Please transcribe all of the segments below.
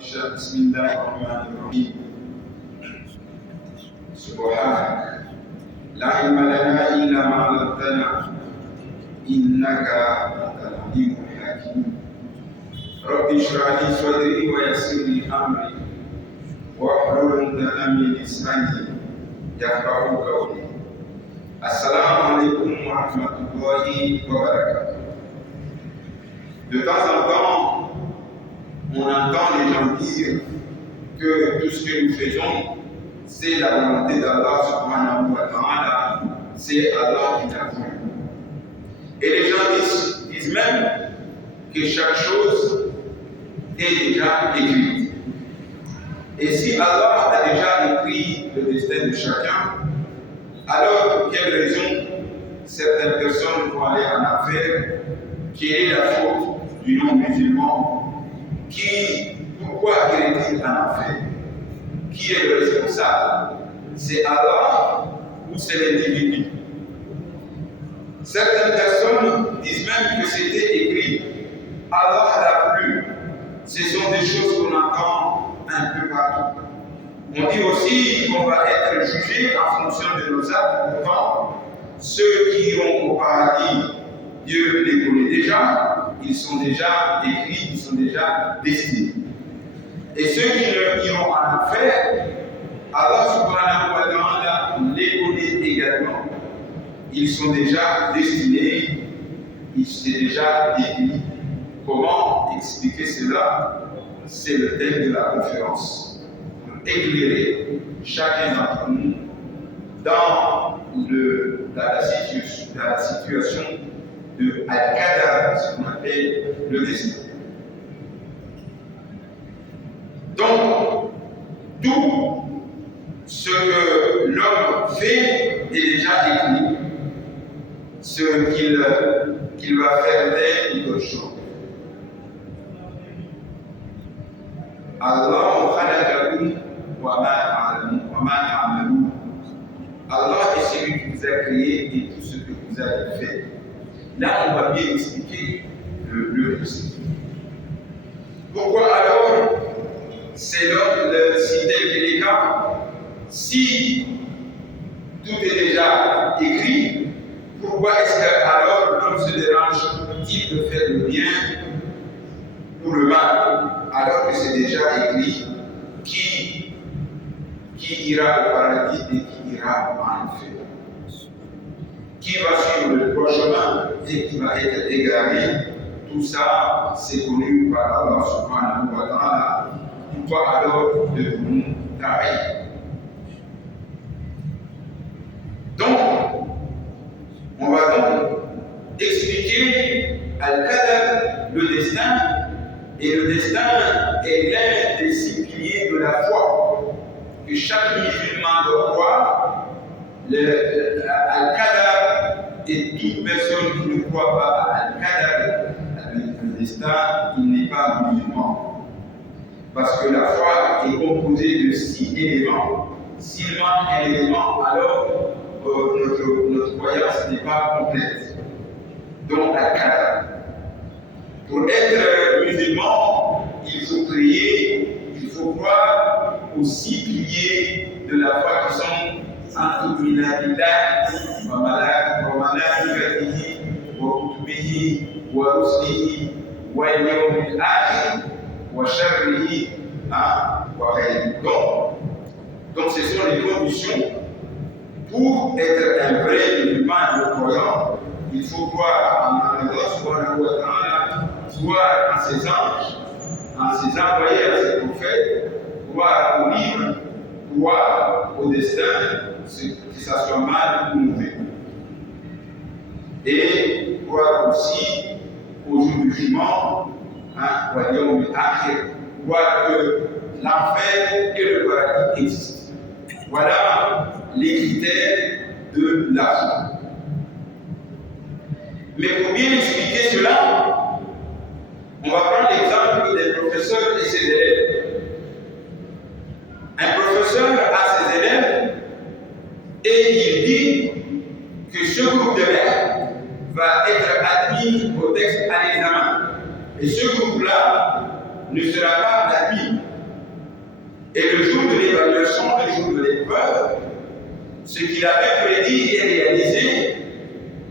بسم الله الرحمن الرحيم. سبحانك لا علم لنا إلا ما علمتنا إنك أنت العليم الحكيم. رب اشرح لي صدري ويسر لي أمري واحلل عقدة من لساني يفقهوا قولي. السلام عليكم ورحمة الله وبركاته. De temps en temps, on entend les gens dire que tout ce que nous faisons, c'est la volonté d'Allah subhanahu wa ta'ala, c'est Allah qui l'a voulu. Et les gens disent même que chaque chose est déjà écrite. Et si Allah a déjà écrit le destin de chacun, alors pour quelle raison certaines personnes vont aller en affaire? Quelle est la faute du non-musulman? Pourquoi il est en enfer? Qui est le responsable? C'est Allah ou c'est l'individu? Certaines personnes disent même que c'était écrit. Allah l'a plu. Ce sont des choses qu'on entend un peu partout. On dit aussi qu'on va être jugé en fonction de nos actes. Pourtant, ceux qui iront au paradis, Dieu les connaît déjà. Ils sont déjà écrits, ils sont déjà destinés. Et ceux qui iront en enfer, Allah subhanahu wa ta'ala les connaît également. Ils sont déjà destinés, c'est déjà écrit. Comment expliquer cela? C'est le thème de la conférence. Pour éclairer chacun d'entre nous dans la situation de Al-Qadar, ce qu'on appelle le destin. Donc, tout ce que l'homme fait est déjà écrit, ce qu'il va faire telle ou d'autres choses. Allah khalaqakum wa ma ta'malun. Allah est celui qui vous a créé et tout ce que vous avez fait. Là, on va bien expliquer le récit. Pourquoi alors, c'est si tel est le cas, si tout est déjà écrit, pourquoi est-ce qu'alors l'homme se dérange-t-il de faire le bien ou le mal, alors que c'est déjà écrit qui ira au paradis et qui ira en enfer? Qui va suivre le droit chemin et qui va être égaré? Tout ça, c'est connu par Allah subhanahu wa ta'ala. Pourquoi alors devons-nous travailler? Donc, on va donc expliquer Al-Qadar, le destin, et le destin est l'un des 6 piliers de la foi que chaque musulman doit croire. Al-Qadar, et toute personne qui ne croit pas à Al-Qadar, le destin, il n'est pas musulman. Parce que la foi est composée de 6 éléments. S'il manque un élément, alors notre croyance n'est pas complète. Donc, Al-Qadar. Pour être musulman, il faut prier, il faut croire aux 6 piliers de la foi qui sont أن تؤمن بالله وملائكته وكتبه ورسله واليوم الآخر وشره وخيره. Donc ce sont les conditions pour être un vrai musulman et un croyant. Il faut croire en Allah subhanahu wa ta'ala, croire en ses anges, en ses envoyés, en ses prophètes, croire aux livres, croire au destin, que ça soit mal ou mauvais. Et croire aussi au jour du jugement, croire que l'enfer et le paradis existent. Voilà les critères de la foi. Mais pour bien expliquer cela, on va prendre l'exemple des professeurs et ses élèves. Un professeur a ses élèves et il dit que ce groupe d'élèves va être admis au texte à l'examen. Et ce groupe-là ne sera pas admis Et le jour de l'évaluation, le jour de l'épreuve, ce qu'il avait prédit et réalisé,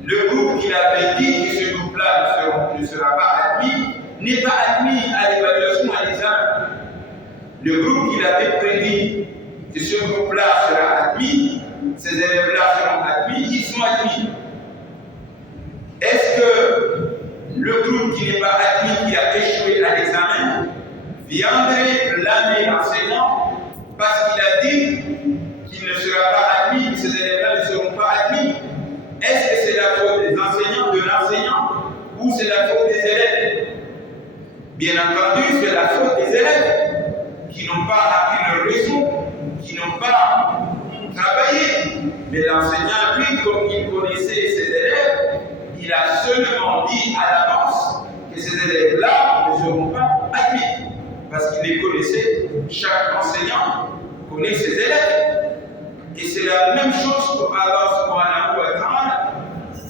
le groupe qu'il avait dit que ce groupe-là ne sera pas admis, n'est pas admis à l'évaluation, à l'examen. Le groupe qu'il avait prédit que ce groupe-là sera admis, ces élèves-là seront admis, ils sont admis. Est-ce que le groupe qui n'est pas admis, qui a échoué à l'examen, viendrait blâmer l'enseignant parce qu'il a dit qu'il ne sera pas admis, que ces élèves-là ne seront pas admis? Est-ce que c'est la faute des enseignants, de l'enseignant, ou c'est la faute des élèves? Bien entendu, c'est la faute des élèves qui n'ont pas appris leur leçon, qui n'ont pas travaillé. Mais l'enseignant, lui, comme il connaissait ses élèves, il a seulement dit à l'avance que ces élèves-là ne seront pas admis. Parce qu'il les connaissait, chaque enseignant connaît ses élèves. Et c'est la même chose pour Allah subhanahu wa ta'ala.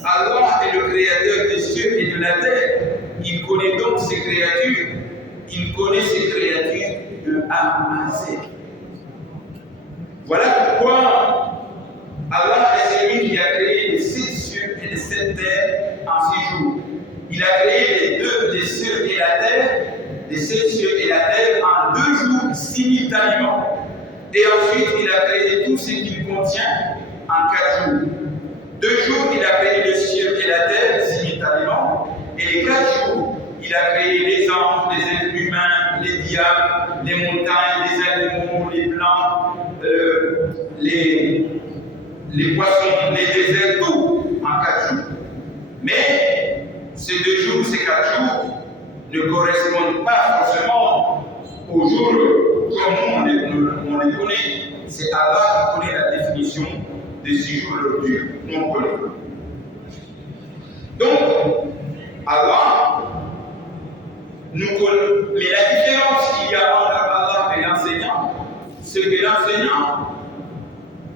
Allah est le créateur des cieux et de la terre. Il connaît donc ses créatures. Il connaît ses créatures de A à Z. Voilà pourquoi Allah est celui qui a créé les 7 cieux et les 7 terres en 6 jours. Il a créé les cieux et la terre, les 7 cieux et la terre en 2 jours simultanément. Et ensuite, il a créé tout ce qu'il contient en 4 jours. 2 jours, il a créé le ciel et la terre simultanément. Et les 4 jours, il a créé les anges, les êtres humains, les diables, les montagnes, les animaux, les plantes, les poissons, les déserts, tout en 4 jours. Mais ces 2 jours, ces 4 jours ne correspondent pas forcément aux jours comme on les connaît. C'est Allah qui connaît la définition de ces jours de Dieu. On connaît. Donc, Allah nous connaît. Mais la différence qu'il y a entre Allah et l'enseignant, c'est que l'enseignant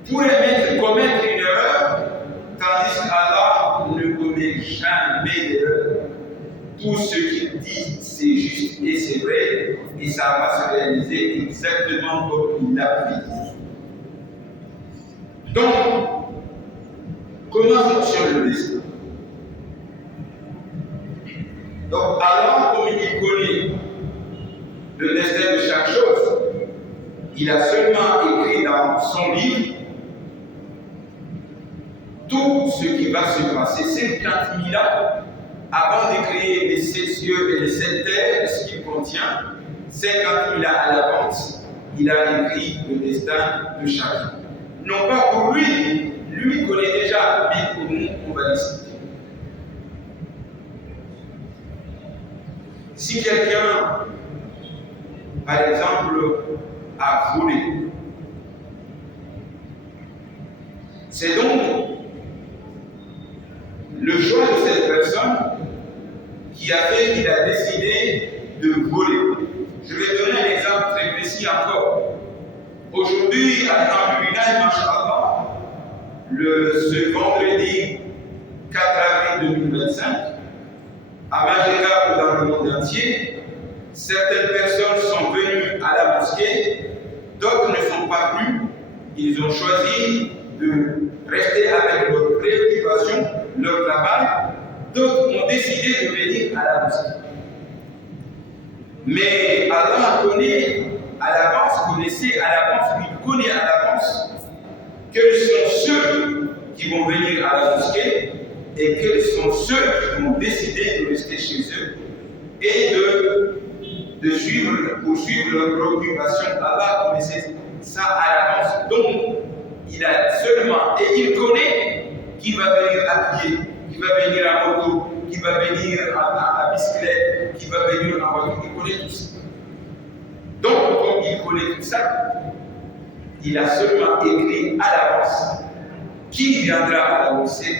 pourrait commettre une erreur, tandis qu'Allah ne commet jamais d'erreur. Tout ce qu'il dit, c'est juste et c'est vrai, et ça va se réaliser exactement comme il l'a dit. Donc, comment fonctionne le destin? Donc, Allah, comme il connaît le destin de chaque chose, il a seulement écrit dans son livre tout ce qui va se passer 50 000 ans avant de créer les 7 cieux et les 7 terres, ce qu'il contient. 50 000 ans à l'avance, il a écrit le destin de chacun. Non pas pour lui, lui connaît déjà, mais pour nous, on va l'expliquer. Si quelqu'un, par exemple, a volé, c'est donc le choix de cette personne qui a fait qu'il a décidé de voler. Je vais donner un exemple très précis encore. Aujourd'hui, alhamdoulilah, mashallah, ce vendredi 4 avril 2025, à Majeka ou dans le monde entier, certaines personnes sont venues à la mosquée, d'autres ne sont pas venues. Ils ont choisi de rester avec leurs préoccupations, leur travail. D'autres ont décidé de venir à la mosquée. Mais Allah connaît à l'avance, connaissait à l'avance, il connaît à l'avance quels sont ceux qui vont venir à la mosquée et quels sont ceux qui vont décider de rester chez eux et de poursuivre leurs préoccupations. Allah connaissait ça à l'avance. Donc, il a seulement, et il connaît qui va venir à pied, qui va venir à moto, qui va venir à bicyclette, qui va venir en voiture, il connaît tout ça. Donc, comme il connaît tout ça, il a seulement écrit à l'avance qui viendra à la mosquée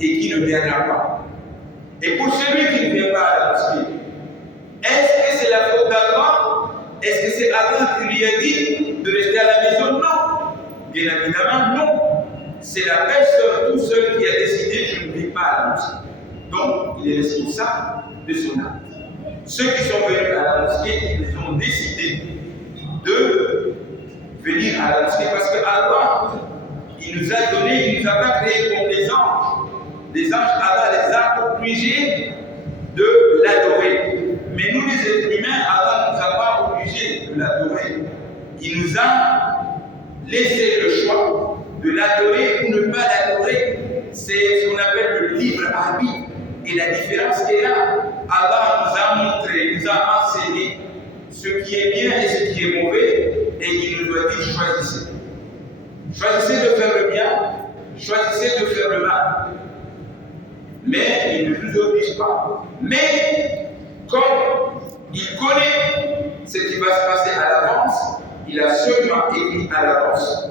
et qui ne viendra pas. Et pour celui qui ne vient pas à la mosquée, est-ce que c'est la faute d'Allah? Est-ce que c'est Allah qui lui a dit de rester à la maison? Non. Bien évidemment, non. C'est la personne tout seul qui a décidé je ne vais pas à la mosquée. Donc, il est responsable de son acte. Ceux qui sont venus à la mosquée, ils ont décidé de à la mosquée parce qu'Allah, il nous a donné, il nous a pas créé comme les anges. Les anges, Allah les a obligés de l'adorer. Mais nous, les êtres humains, Allah ne nous a pas obligés de l'adorer. Il nous a laissé le choix de l'adorer ou ne pas l'adorer. C'est ce qu'on appelle le libre arbitre. Et la différence est là. Allah nous a montré, nous a enseigné ce qui est bien et ce qui est mauvais, et il nous a dit choisissez. Choisissez de faire le bien, choisissez de faire le mal. Mais il ne nous oblige pas. Mais comme il connaît ce qui va se passer à l'avance, il a seulement écrit à l'avance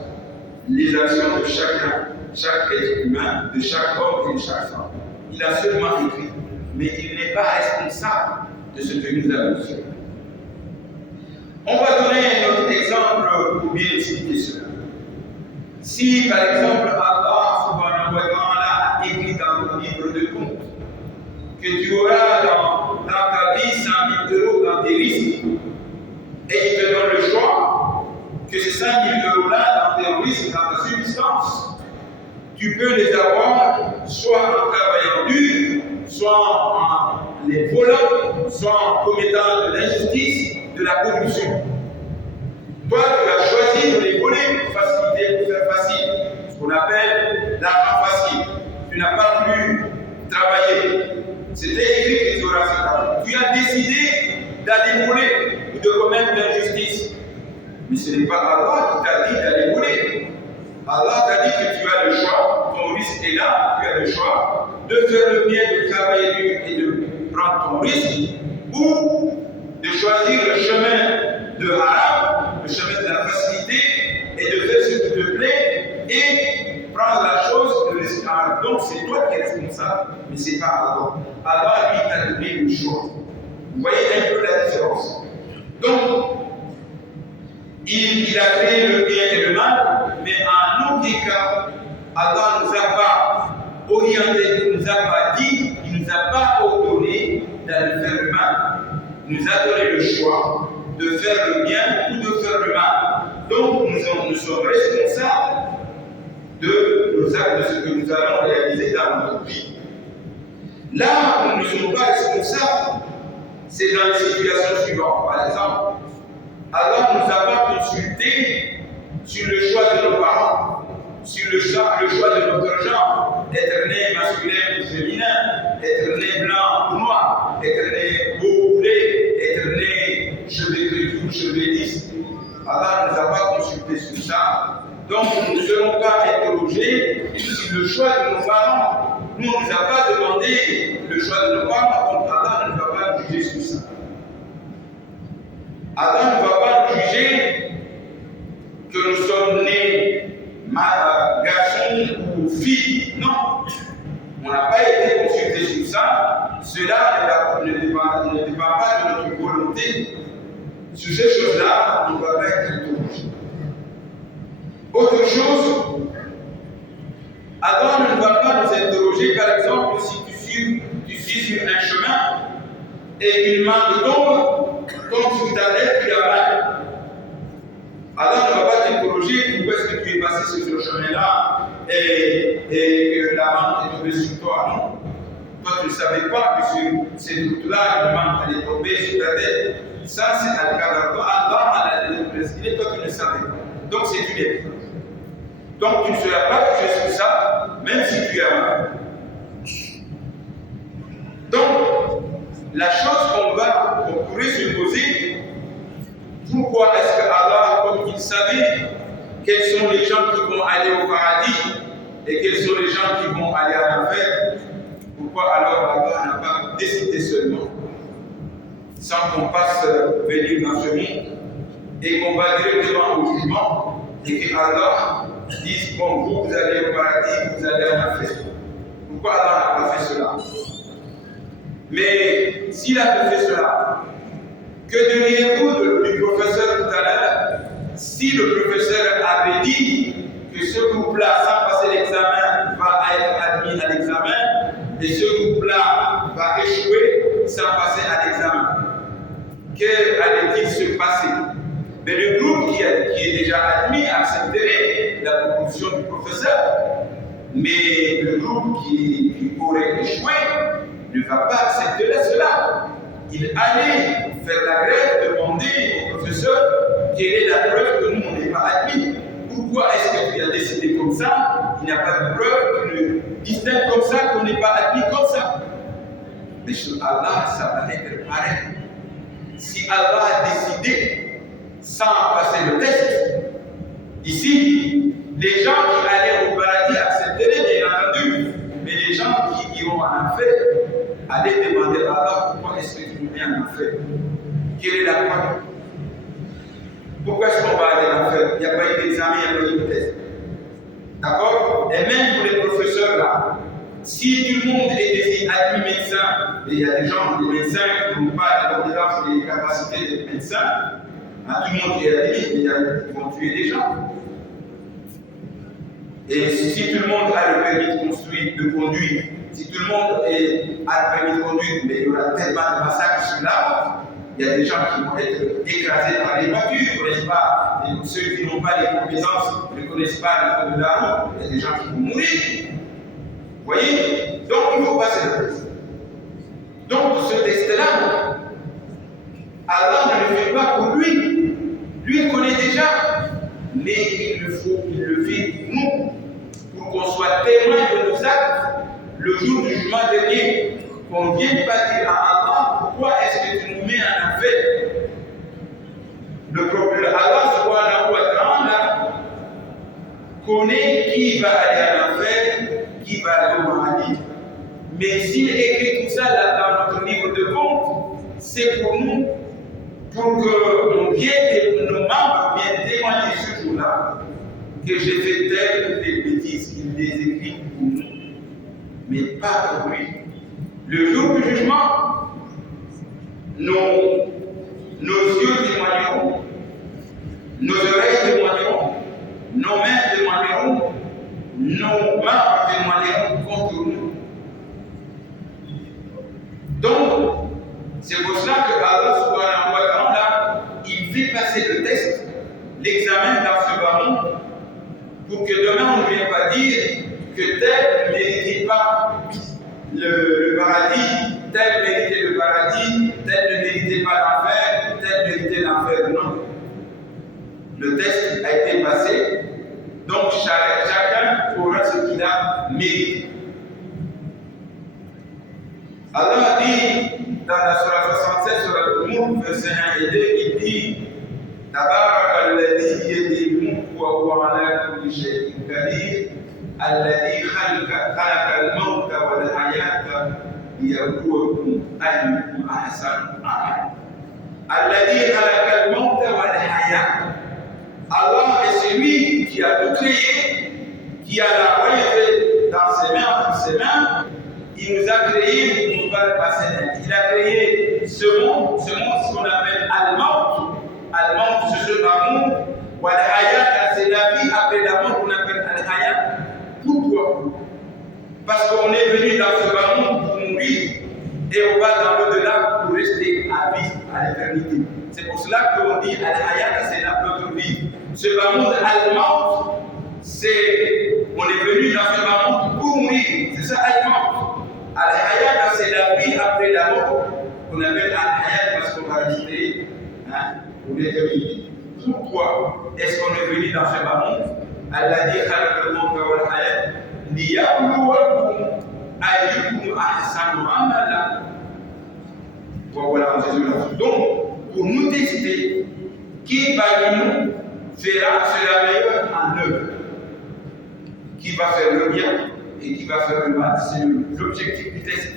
les actions de chacun, chaque être humain, de chaque homme et de chaque femme. Il a seulement écrit, mais il n'est pas responsable de ce que nous avons fait. On va donner un autre exemple pour bien expliquer cela. Si par exemple Allah subhanahu wa ta'ala a écrit dans ton livre de compte que tu auras dans ta vie 100 000 € dans tes risques, et il te donne le choix que ces 5 000 € là dans tes risques, dans ta subsistance, tu peux les avoir soit en travaillant dur, soit en les volant, soit en commettant de l'injustice, de la corruption. Toi, tu as choisi de les voler pour faciliter, pour faire facile, ce qu'on appelle l'argent facile. Tu n'as pas pu travailler. C'était écrit que tu auras cet argent. Tu as décidé d'aller voler ou de commettre l'injustice. Mais ce n'est pas Allah qui t'a dit d'aller voler. Allah t'a dit que tu as le choix, ton risque est là, tu as le choix de faire le bien, de travailler dur et de prendre ton risque, ou de choisir le chemin de haram, le chemin de la facilité, et de faire ce qui te plaît, et prendre la chose, le risque haram. Donc c'est toi qui es responsable, mais ce n'est pas Allah. Allah, lui, t'a donné le choix. Vous voyez un peu la différence. Donc, il a créé le bien et le mal, mais en aucun cas, Allah ne nous a pas orienté, il ne nous a pas dit, il ne nous a pas ordonné d'aller faire le mal. Il nous a donné le choix de faire le bien ou de faire le mal. Donc nous sommes responsables de nos actes, de ce que nous allons réaliser dans notre vie. Là où nous ne sommes pas responsables, c'est dans les situations suivantes. Par exemple, Allah ne nous a pas consulté sur le choix de nos parents, sur le choix de notre genre, être né masculin ou féminin, être né blanc ou noir, être né beau ou laid, être né cheveux crépus ou cheveux lisses. Allah ne nous a pas consulté sur ça. Donc nous ne serons pas interrogés sur le choix de nos parents. Nous, on ne nous a pas demandé le choix de nos parents, donc Allah ne nous va pas juger sur ça. Allah ne va pas juger que nous sommes nés garçons ou filles. Non. On n'a pas été consultés sur ça. Cela ne dépend pas de notre volonté. Sur ces choses-là, on ne va pas être interrogé. Autre chose, Allah ne va pas nous interroger, par exemple, si tu suis sur un chemin et une main te tombe sur ta tête, tu as mal. Allah ne va pas t'interroger pourquoi est-ce que tu es passé sur ce chemin-là et que la main est tombée sur toi. Non. Toi, tu ne savais pas que sur cette route-là, une main allait tomber sur ta tête. Ça, c'est à l'égard d'Allah. Allah a décidé, toi, tu ne savais pas. Donc, c'est une épreuve. Donc, tu ne seras pas jugé sur ça, même si tu as mal. Donc, la chose qu'on pourrait se poser, pourquoi est-ce que Allah, comme il savait quels sont les gens qui vont aller au paradis et quels sont les gens qui vont aller à l'enfer, pourquoi alors Allah n'a pas décidé seulement, sans qu'on passe venir dans ce monde et qu'on va directement au jugement et que Allah dise, bon, vous allez au paradis, vous allez à l'enfer. Pourquoi Allah n'a pas fait cela? Mais s'il avait fait cela, que diriez-vous du professeur tout à l'heure si le professeur avait dit que ce groupe-là, sans passer l'examen, va être admis à l'examen et ce groupe-là va échouer sans passer à l'examen? Que allait-il se passer? Mais le groupe qui est déjà admis accepterait la proposition du professeur. Mais le groupe qui aurait échoué ne va pas accepter cela. Il allait faire la grève, demander au professeur quelle est la preuve que nous, on n'est pas admis. Pourquoi est-ce que tu as décidé comme ça? Il n'y a pas de preuve qui nous distingue comme ça, qu'on n'est pas admis comme ça. Mais sur Allah, ça va être pareil. Si Allah a décidé, sans passer le test, ici, les gens qui allaient au paradis accepteraient, bien entendu, mais les gens qui iront en enfer allaient demander à Allah pourquoi est-ce que tu nous mets en enfer? Quelle est la preuve? Pourquoi est-ce qu'on va aller en enfer? Il n'y a pas eu d'examen, il n'y a pas eu de test. D'accord? Et même pour les professeurs là, si tout le monde est admis médecin, et il y a des gens, des médecins qui n'ont pas les compétences et les capacités d'être médecins, tout le monde est admis, mais ils vont tuer des gens. Et si tout le monde a le permis de conduire, si tout le monde a le permis de conduire, mais il y aura tellement de massacres sur la route, il y a des gens qui vont être écrasés par les voitures, ils ne connaissent pas, et ceux qui n'ont pas les compétences ne connaissent pas le code de la route, il y a des gens qui vont mourir. Vous voyez? Donc il faut passer le test. Donc ce test-là, Allah ne le fait pas pour lui. Lui il connaît déjà, mais il le fait pour nous, pour qu'on soit témoin de nos actes le jour du jugement dernier. Qu'on ne vienne pas dire à Allah, pourquoi est-ce que tu nous mets en enfer? Le problème, Allah subhanahu wa ta'ala connaît qui va aller à l'enfer, qui va aller au paradis. Mais s'il écrit tout ça là, dans notre livre de compte, c'est pour nous, pour que nos membres viennent témoigner ce jour-là que j'ai fait telle ou telle bêtise, qu'il les écrit pour nous, mais pas pour lui. Le jour du jugement, nos yeux témoigneront, nos oreilles témoigneront, nos mains témoigneront, nos membres témoigneront contre nous. Donc, c'est pour cela que Allah subhanahu wa ta'ala, il fait passer le test, l'examen dans ce bas-monde, pour que demain on ne vienne pas dire que tel ne méritait pas le paradis, tel méritait le paradis, tel ne méritait pas l'enfer, tel méritait l'enfer. Non. Le test a été passé, donc chacun aura ce qu'il a mérité. Allah dit dans la surah 67, surah Al-Mulk, verset 1 et 2, il dit Tabaraka alladhi biyadihi al-mulku wa huwa ala kulli shay'in qadir alladhi khalaqa al-mawta wal hayata liyabluwakum ayyukum ahsanu amala. Alladhi khalaqa al-mawta wal hayata. Allah est celui qui a tout créé, qui a la royauté dans ses mains, entre ses mains. Il nous a créé pour nous faire passer. Il a créé ce monde, ce qu'on appelle Al-Maut. Al-Maut, c'est ce monde. Wal-Hayat, c'est la vie après la mort qu'on appelle Al-Hayat. Pourquoi? Parce qu'on est venu dans ce monde pour mourir et on va dans l'au-delà pour rester à vie, à l'éternité. C'est pour cela qu'on dit Al-Hayat, c'est notre vie. Ce monde Al-Maut, c'est on est venu dans ce monde pour mourir. C'est ça Al-Maut. Al-Hayat, c'est la vie après la mort, qu'on appelle Al-Hayat parce qu'on va rester pour l'éternité. Pourquoi est-ce qu'on est venu dans ce monde? Allah dit Khalaqal-mawta wal-hayat liyabluwakum ayyukum ahsanu amala. Voilà, donc, pour nous tester, qui parmi nous fera la meilleure en œuvre? Qui va faire le bien et qui va faire le mal? C'est l'objectif du test.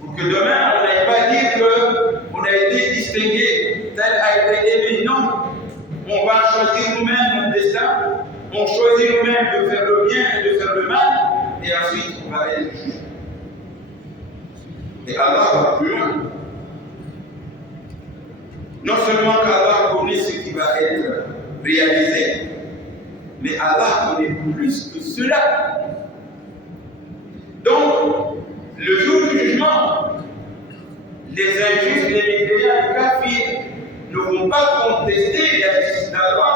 Pour que demain, on n'aille pas dire qu'on a été distingué, tel a été aimé. Non. On va choisir nous-mêmes notre destin. On choisit nous-mêmes de faire le bien et de faire le mal. Et ensuite, on va être jugé. Et Allah va plus loin. Non seulement qu'Allah connaît ce qui va être réalisé, mais Allah connaît plus que cela. Donc, le jour du jugement, les injustes, les mécréants, les kafirs ne vont pas contester la justice d'Allah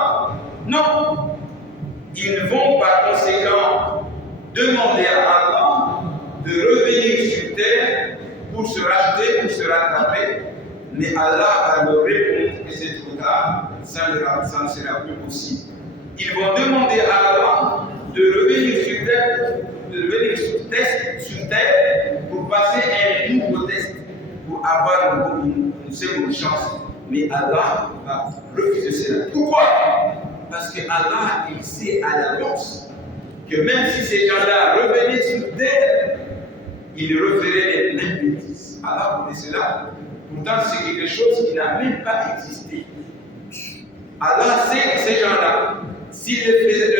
ils vont par conséquent demander à Allah de revenir sur terre pour se racheter, pour se rattraper, mais Allah va leur répondre que c'est trop tard, ça ne sera plus possible. Ils vont demander à Allah de revenir sur terre, sur terre pour passer un nouveau test, pour avoir une seconde chance. Mais Allah va refuser cela. Pourquoi? Parce que Allah, il sait à l'avance que même si ces gens-là revenaient sur terre, ils referaient les mêmes bêtises. Allah connaît cela. Pourtant, c'est quelque chose qui n'a même pas existé. Allah sait que ces gens-là, s'ils les faisaient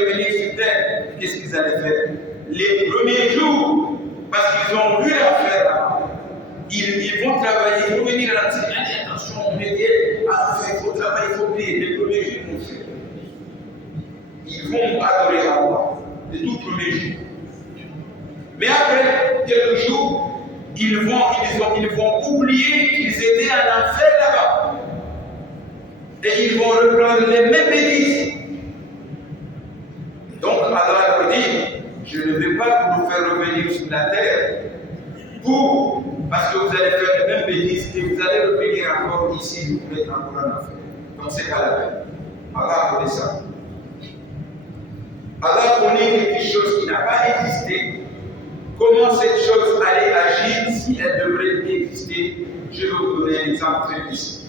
revenir sur terre, qu'est-ce qu'ils allaient faire? Les premiers jours, parce qu'ils ont vu l'affaire là, ils vont travailler, ils vont venir à la petite année, attention, on est il faut travailler, il faut prier. Les premiers jours, ils vont faire. Ils vont adorer Allah, les tout premiers jours. Mais après quelques jours, ils vont oublier qu'ils étaient en enfer là-bas. Et ils vont reprendre les mêmes bêtises. Donc Allah leur dit, je ne vais pas vous faire revenir sur la terre parce que vous allez faire les mêmes bêtises et vous allez revenir encore ici, vous mettre encore en enfer. Donc c'est pas la peine. Allah connaît ça. Allah connaît quelque chose qui n'a pas existé. Comment cette chose allait agir si elle devrait exister? Je vais vous donner un exemple très précis.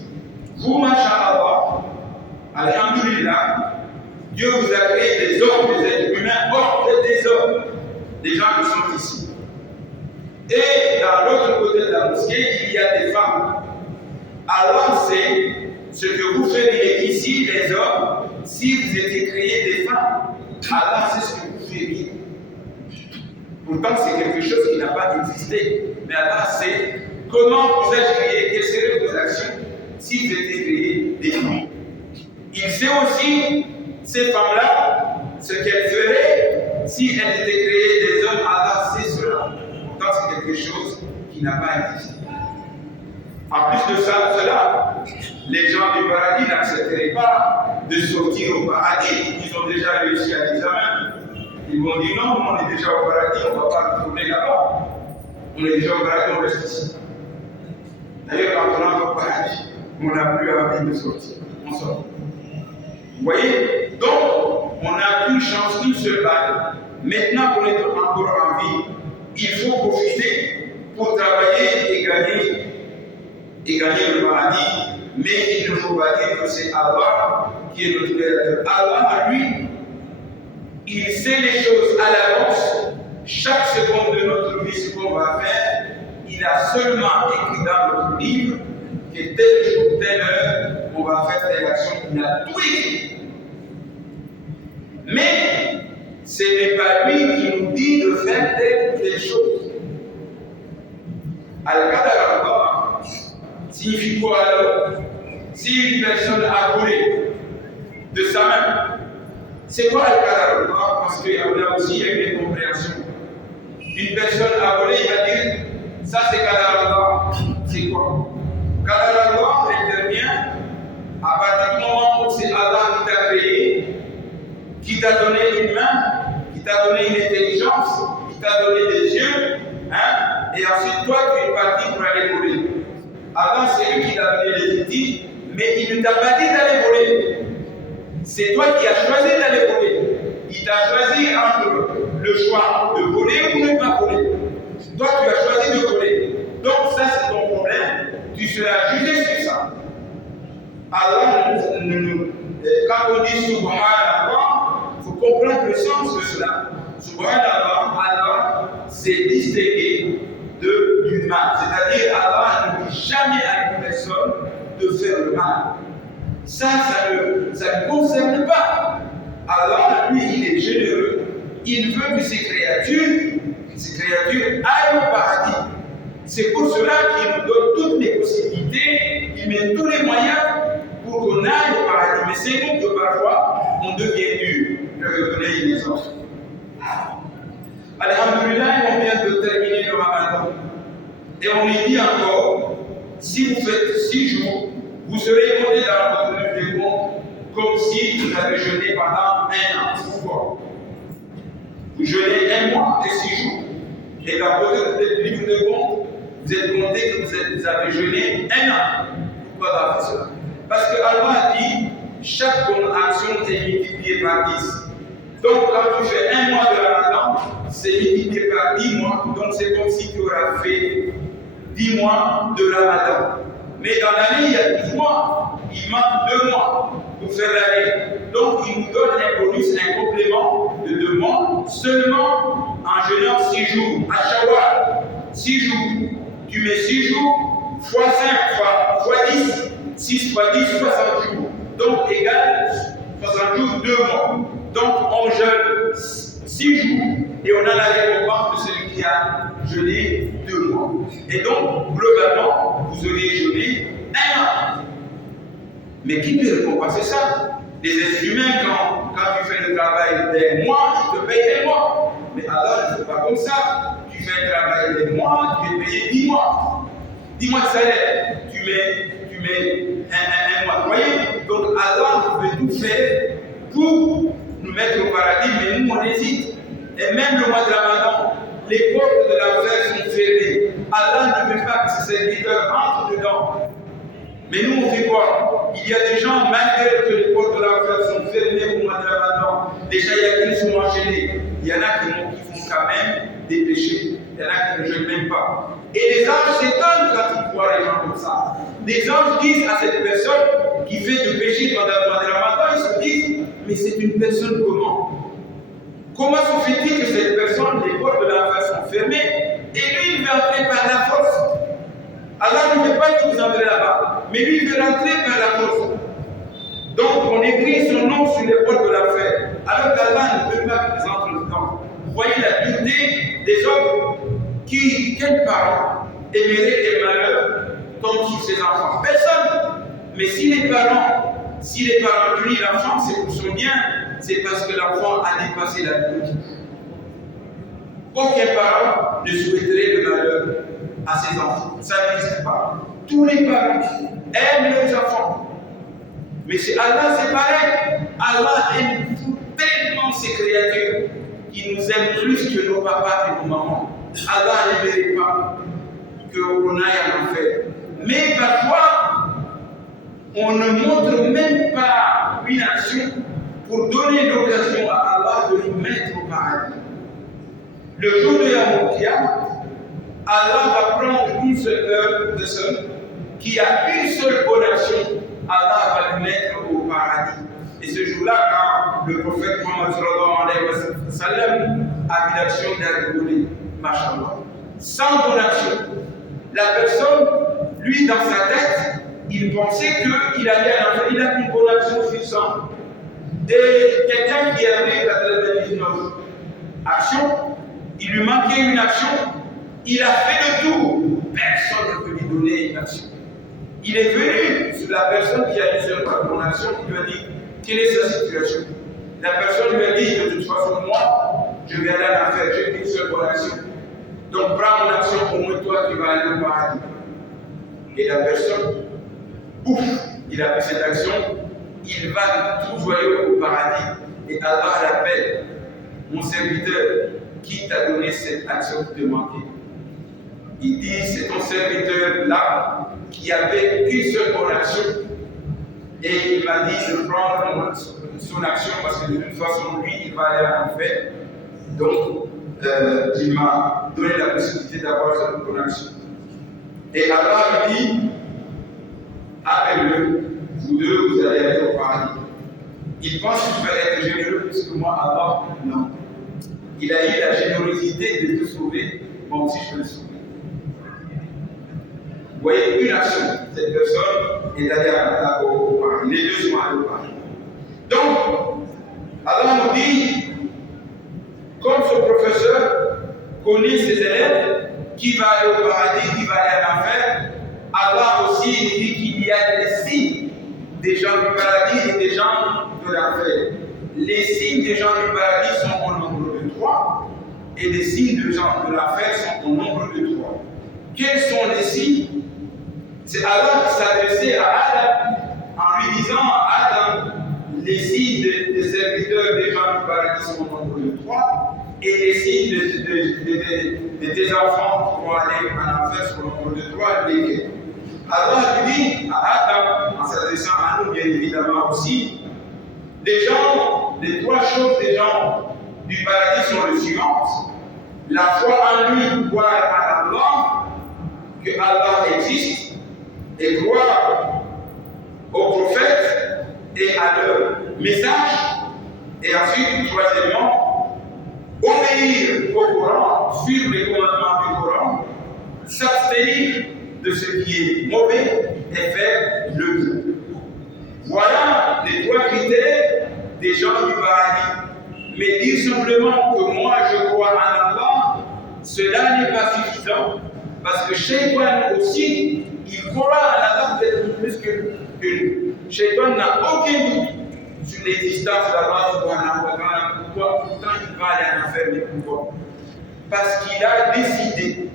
Vous, masha'Allah, alhamdulillah, Dieu vous a créé des hommes, des êtres humains, or des hommes, des gens qui sont ici. Et dans l'autre côté de la mosquée, il y a des femmes. Allah sait ce que vous feriez ici, les hommes, si vous étiez créés des femmes. Allah sait ce que vous feriez. Pourtant, c'est quelque chose qui n'a pas existé. Mais Allah sait comment vous agiriez, quelles seraient vos actions si vous étiez créés des femmes. Il sait aussi, ces femmes-là, ce qu'elles feraient si elles étaient créées des hommes. Allah sait cela. Pourtant, c'est quelque chose qui n'a pas existé. En plus de cela, les gens du paradis n'accepteraient pas de sortir au paradis. Ils ont déjà réussi à l'examen. Ils vont dire non, on est déjà au paradis, on ne va pas retourner là-bas. On est déjà au paradis, on reste ici. D'ailleurs, quand on entre au paradis, on n'a plus envie de sortir. On sort. Vous voyez? Donc, on n'a qu'une chance, une seule balle. Maintenant qu'on est encore en vie, il faut profiter pour travailler et gagner le paradis. Mais il ne faut pas dire que c'est Allah qui est notre créateur. Allah, lui, il sait les choses à l'avance. Chaque seconde de notre vie, ce qu'on va faire, il a seulement écrit dans notre livre que tel jour, telle heure, on va faire telle action. Il a tout écrit. Mais ce n'est pas lui qui nous dit de faire telle ou telle chose. Al-Qadar Allah signifie quoi alors? Si une personne a volé de sa main, c'est quoi Al-Qadar Allah? Parce qu'il y a aussi une compréhension. Une personne a volé, il va dire ça c'est Qadar Allah. C'est quoi? Qadar Allah intervient à partir du moment où c'est Allah qui t'a créé, qui t'a donné une main, qui t'a donné une intelligence, qui t'a donné des yeux, hein? Et ensuite toi tu es parti pour aller voler. Avant c'est lui qui t'a donné les outils, mais il ne t'a pas dit d'aller voler. C'est toi qui as choisi d'aller voler. Il t'a choisi entre le choix de voler ou de ne pas voler. Toi tu as choisi de voler. Donc ça c'est ton problème, tu seras jugé sur ça. Allah, quand on dit Subhanallah, il faut comprendre le sens de cela. Subhanallah, Allah s'est distingué du mal. C'est-à-dire, Allah ne dit jamais à une personne de faire le mal. Ça ne concerne pas. Allah, lui, il est généreux. Il veut que ses créatures aillent au paradis. C'est pour cela qu'il nous donne toutes les possibilités, il met tous les moyens pour qu'on aille au paradis. Mais c'est nous que parfois, on devient dur. Je vais vous donner une exemple. Alhamdulillah, on vient de terminer le Ramadan. Et on lui dit encore, si vous faites 6 jours, vous serez compté dans votre livre de compte comme si vous avez jeûné pendant 1 an. Pourquoi? Vous jeûnez 1 mois et 6 jours. Et dans votre livre de compte, vous êtes compté que vous avez jeûné 1 an. Pourquoi Allah fait cela? Parce que Allah a dit chaque bonne action est multipliée par 10. Donc quand tu fais 1 mois de Ramadan, c'est multiplié par 10 mois. Donc c'est comme si tu auras fait 10 mois de Ramadan. Mais dans l'année, il y a 12 mois. Il manque 2 mois pour faire l'année. Donc il nous donne un bonus, un complément de 2 mois seulement en jeûnant 6 jours. À Shawwal, 6 jours. Tu mets 6 jours fois 5 fois 10. 6 fois 10, 60 jours. Donc égal 60 jours, 2 mois. Donc on jeûne 6 jours et on a la récompense de celui qui a jeûné 2 mois. Et donc globalement, vous auriez jeûné 1 an. Mais qui peut récompenser ça? Les êtres humains, quand tu fais le travail des mois, ils te payent des mois. Mais Allah ne fait pas comme ça. Tu fais un travail des mois, tu es payé 10 mois. 10 mois de salaire. Tu mets un mois de loyer. Donc Allah veut tout faire pour nous mettre au paradis, mais nous on hésite. Et même le mois de Ramadan, les portes de l'enfer sont fermées. Allah ne veut pas que ses serviteurs entrent dedans. Mais nous on fait quoi? Il y a des gens, malgré que les portes de l'enfer sont fermées au mois de Ramadan, les shayatin sont enchaînés. Il y en a qui font quand même des péchés. Il y en a qui ne jeûnent même pas. Et les anges s'étonnent quand ils voient les gens comme ça. Les anges disent à cette personne qui fait du péché pendant le mois de Ramadan, ils se disent, mais c'est une personne comment? Comment se fait-il que cette personne, les portes de l'enfer sont fermées, et lui il veut entrer par la force? Allah ne veut pas que vous entrez là-bas, mais lui il veut rentrer par la force. Donc on écrit son nom sur les portes de l'enfer, alors qu'Allah ne veut pas qu'ils entrent dedans. Vous voyez la dureté des hommes. Quel parent aimerait que le malheur tombe sur ses enfants? Personne. Mais si les parents punissent l'enfant, c'est pour son bien, c'est parce que l'enfant a dépassé la limite. Aucun parent ne souhaiterait le malheur à ses enfants. Ça n'existe pas. Tous les parents aiment leurs enfants. Mais c'est Allah, c'est pareil. Allah aime tellement ses créatures qu'il nous aime plus que nos papas et nos mamans. Allah ne mérite pas qu'on aille en enfer. Mais parfois, on ne montre même pas une action pour donner l'occasion à Allah de nous mettre au paradis. Le jour de Yawm Qiyamah, Allah va prendre une seule personne qui a une seule bonne action. Allah va le mettre au paradis. Et ce jour-là, quand le prophète Mohammed sallallahu alayhi wa sallam a vu l'action, il a rigolé. Machallah. Sans bonne action. La personne, lui, dans sa tête, il pensait qu'il allait à l'enfer. Il a une bonne action suffisante. Et quelqu'un qui avait 99 actions, il lui manquait une action, il a fait le tour. Personne ne peut lui donner une action. Il est venu sur la personne qui a une seule bonne action, il lui a dit quelle est sa situation. La personne lui a dit de toute façon, moi, je vais aller à l'enfer, j'ai une seule bonne action. Donc prends mon action, au moins toi tu vas aller au paradis. Et la personne, ouf, il a pris cette action, il va tout aller au paradis. Et Allah l'appelle, mon serviteur, qui t'a donné cette action de te manquer? Il dit, c'est ton serviteur là qui avait une seule bonne action. Et il m'a dit de prendre son action parce que de toute façon, lui, il va aller à l'enfer. Donc, il m'a donné la possibilité d'avoir cette bonne action. Et Allah lui dit, appelle-le, vous deux, vous allez aller au paradis. Il pense qu'il va être généreux plus que moi, Allah, non. Il a eu la générosité de te sauver, moi aussi je peux le sauver. Vous voyez, une action, cette personne est allée au paradis. Les deux sont allés au paradis. Donc, Allah nous dit, comme ce professeur connaît ses élèves, qui va aller au paradis, qui va aller à l'enfer, Allah aussi dit qu'il y a des signes des gens du paradis et des gens de l'enfer. Les signes des gens du paradis sont au nombre de 3 et les signes des gens de l'enfer sont au nombre de 3. Quels sont les signes? C'est Allah qui s'adressait à Adam en lui disant à Adam, les signes des serviteurs paradis sont au nombre de 3, et les signes de tes enfants qui vont aller en enfer sont au nombre de 3, lesquels? Allah dit à Adam, en s'adressant à nous bien évidemment aussi, les 3 choses des gens du paradis sont les suivantes. La foi en lui, croire à Allah, que Allah existe, et croire aux prophètes et à leur message, et ensuite, troisièmement, obéir au Coran, suivre les commandements du Coran, s'abstenir de ce qui est mauvais et faire le bien. Voilà les 3 critères des gens du paradis. Mais dire simplement que moi je crois en Allah, cela n'est pas suffisant, parce que Shaitan aussi, il croit en Allah peut-être plus que nous. Shaitan n'a aucun doute sur l'existence d'Allah subhanahu wa ta'ala. Pourtant il va aller en enfer, mais pourquoi? Parce qu'il a décidé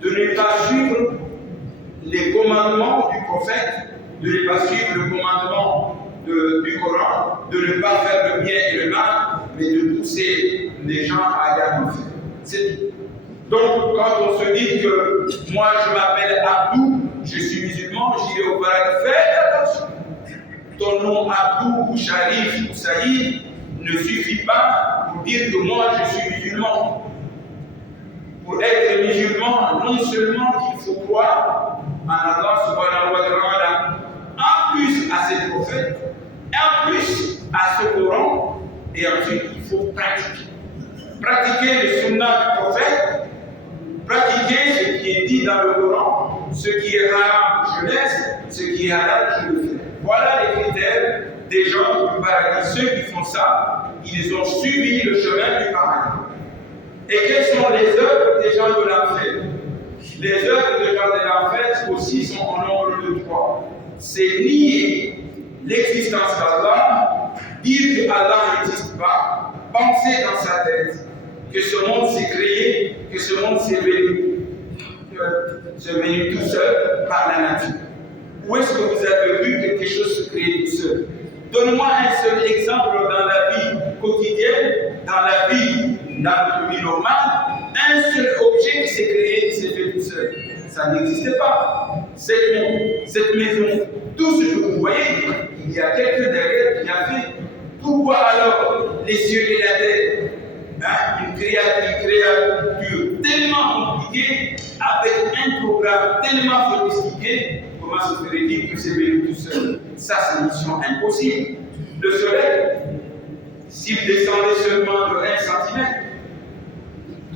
de ne pas suivre les commandements du prophète, de ne pas suivre le commandement du Coran, de ne pas faire le bien et le mal, mais de pousser les gens à aller en enfer. C'est tout. Donc, quand on se dit que moi je m'appelle Abdou, je suis musulman, j'irai au paradis, faites attention. Ton nom Abdou ou Sharif ou Saïd ne suffit pas pour dire que moi je suis musulman. Pour être musulman, non seulement qu'il faut croire en Allah subhanahu wa ta'ala, en plus à ses prophètes, en plus à ce Coran, et ensuite il faut pratiquer. Pratiquer le sunnah du prophète, pratiquer ce qui est dit dans le Coran, ce qui est haram, je laisse, ce qui est halal, je le fais. Voilà les critères des gens du paradis. Ceux qui font ça, ils ont suivi le chemin du paradis. Et quelles sont les œuvres des gens de l'enfer? Les œuvres des gens de l'enfer aussi sont en nombre de 3. C'est nier l'existence d'Allah, dire que Allah n'existe pas, penser dans sa tête que ce monde s'est créé, que ce monde s'est venu tout seul par la nature. Où est-ce que vous avez vu quelque chose se créer tout seul? Donne-moi un seul exemple dans la vie quotidienne, dans la vie normale, un seul objet qui s'est créé, qui s'est fait tout seul. Ça n'existait pas. Cette maison, tout ce que vous voyez, il y a quelqu'un derrière qui a fait. Pourquoi alors les cieux et la terre? Une créature tellement compliquée, avec un programme tellement sophistiqué, comment se ferait-il que c'est venu tout seul? Ça, c'est une mission impossible. Le soleil, s'il descendait seulement de 1 cm,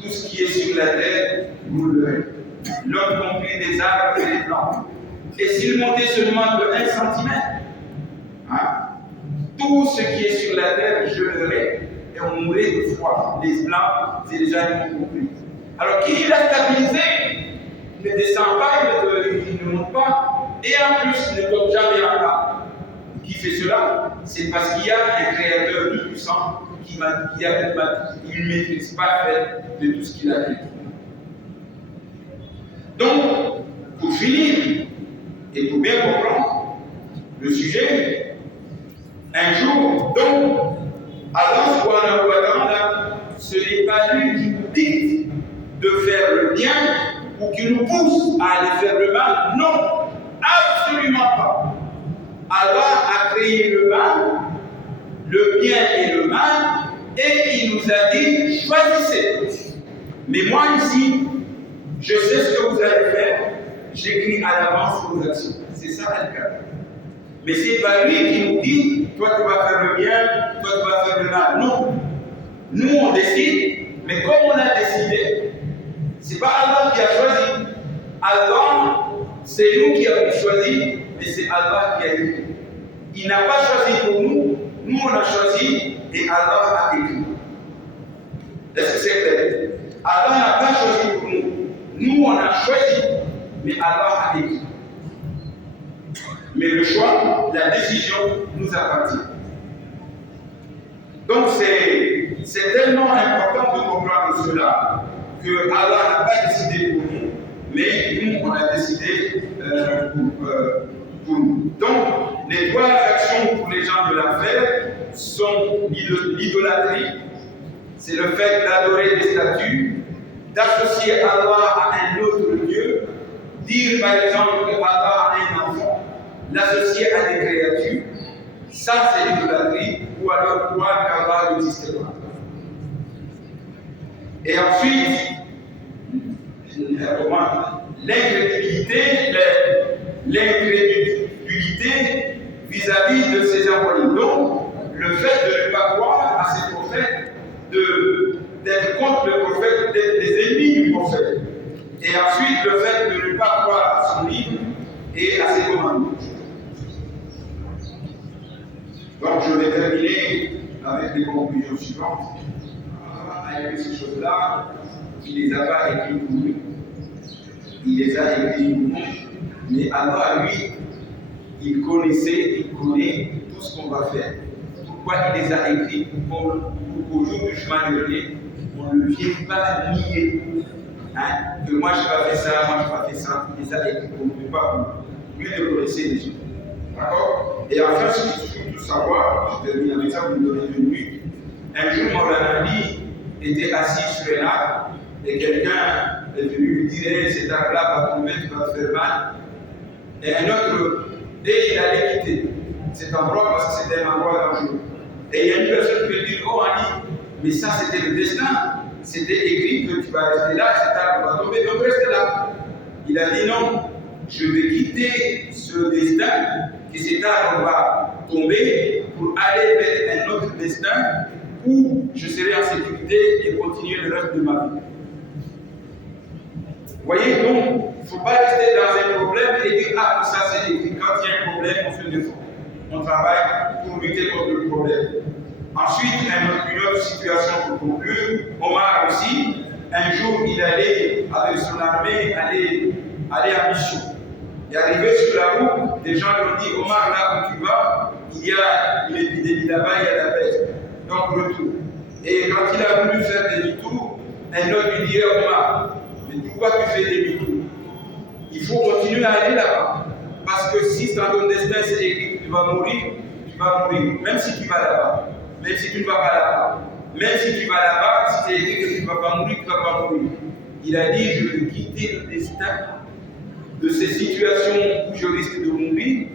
tout ce qui est sur la terre brûlerait. L'homme compris des arbres et des plantes. Et s'il montait seulement de 1 cm, tout ce qui est sur la terre gelerait et on mourrait de froid. Les blancs et les animaux compris. Alors qui l'a stabilisé? Il ne descend pas, il ne monte pas, et en plus il ne tombe jamais en bas. Qui fait cela? C'est parce qu'il y a un créateur tout puissant qui a une maîtrise parfaite de tout ce qu'il a fait. Donc, pour finir, et pour bien comprendre le sujet, un jour, donc, Allah subhanahu wa ta'ala, ce n'est pas lui qui nous dicte de faire le bien ou qui nous pousse à aller faire le mal. Non, absolument pas. Allah a créé le mal, le bien et le mal, et il nous a dit choisissez. Mais moi ici, je sais ce que vous allez faire, j'écris à l'avance vos actions. C'est ça le cas. Mais c'est pas lui qui nous dit toi tu vas faire le bien, toi tu vas faire le mal. Non. Nous on décide, mais comme on a décidé, c'est pas Allah qui a choisi. Allah, c'est nous qui avons choisi, mais c'est Allah qui a écrit. Il n'a pas choisi pour nous, nous on a choisi et Allah a écrit. Est-ce que c'est clair? Allah n'a pas choisi pour nous, nous on a choisi, mais Allah a écrit. Mais le choix, la décision nous appartient. Donc c'est tellement important de comprendre cela que Allah n'a pas décidé pour nous, mais nous on a décidé pour nous. Donc les 3 actions pour les gens de l'enfer sont l'idolâtrie, c'est le fait d'adorer des statues, d'associer Allah à un autre Dieu, dire par exemple que Allah a un enfant, l'associer à des créatures, ça c'est l'idolâtrie, ou alors croire qu'Allah n'existe pas. Et ensuite, l'incrédulité vis-à-vis de ses envoyés. Donc, le fait de ne pas croire à ses prophètes, d'être contre le prophète, d'être les ennemis du prophète. Et ensuite, le fait de ne pas croire à son livre et à ses commandements. Donc, je vais terminer avec les conclusions suivantes. Il y a eu ces choses-là, il les a pas écrites pour nous. Il les a écrites pour nous. Mais Allah, lui, il connaissait, il connaît tout ce qu'on va faire. Pourquoi il les a écrits? Pour qu'au jour du chemin dernier, on ne vienne pas nier. Hein? Que moi je n'ai pas fait ça, moi je n'ai pas fait ça. Il les a écrits pour nous, pas pour nous. Lui, le connaissait déjà. D'accord? Et enfin, si tu veux tout savoir, je termine avec ça, vous me donnez 2 minutes. Un jour, Maulana Ali était assis sur un arbre et quelqu'un est venu lui dire hey, cet arbre-là va tomber, tu vas te faire mal. Et un autre, et il allait quitter cet endroit parce que c'était un endroit dangereux. Et il y a une personne qui lui dit oh Ali, mais ça c'était le destin, c'était écrit que tu vas rester là, cet arbre va tomber, donc reste là. Il a dit non, je vais quitter ce destin, que cet arbre va tomber pour aller vers un autre destin où je serai en sécurité et continuer le reste de ma vie. Vous voyez, donc, il ne faut pas rester dans un problème et dire ah, ça c'est écrit. Quand il y a un problème, on fait des efforts. On travaille pour lutter contre le problème. Ensuite, une autre situation pour conclure. Omar aussi, un jour, il allait avec son armée aller en mission. Il est arrivé sur la route, des gens lui ont dit Omar, là où tu vas, il y a une épidémie là-bas, il y a la peste. Donc retour. Et quand il a voulu faire demi-tour, un autre lui dit Omar, mais pourquoi tu fais demi-tour? Il faut continuer à aller là-bas. Parce que si dans ton destin c'est écrit que tu vas mourir, tu vas mourir. Même si tu vas là-bas. Même si tu ne vas pas là-bas. Même si tu vas là-bas, si c'est écrit que tu ne vas pas mourir, tu ne vas pas mourir. Il a dit je vais quitter le destin de ces situations où je risque de mourir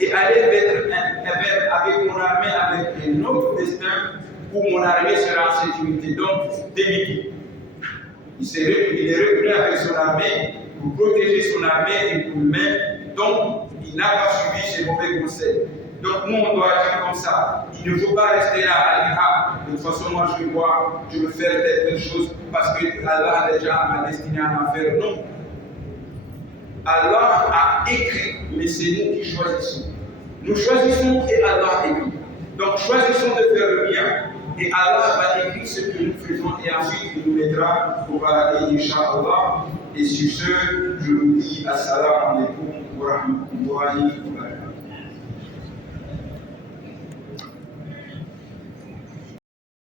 et aller avec mon armée, avec un autre destin où mon armée sera en sécurité. Donc, demi-tour. Il est revenu avec son armée pour protéger son armée et pour lui-même. Donc, il n'a pas suivi ses mauvais conseils. Donc, nous, on doit agir comme ça. Il ne faut pas rester là à dire ah, de toute façon, moi, je veux faire telle chose parce que Allah déjà m'a destiné à en faire. Non. Allah a écrit, mais c'est nous qui choisissons. Nous choisissons et Allah écrit. Donc choisissons de faire le bien et Allah va écrire ce que nous faisons et ensuite il nous mettra au paradis, Inch'Allah. Et sur ce, je vous dis Assalamu alaikum wa rahmatullahi wa barakatuh.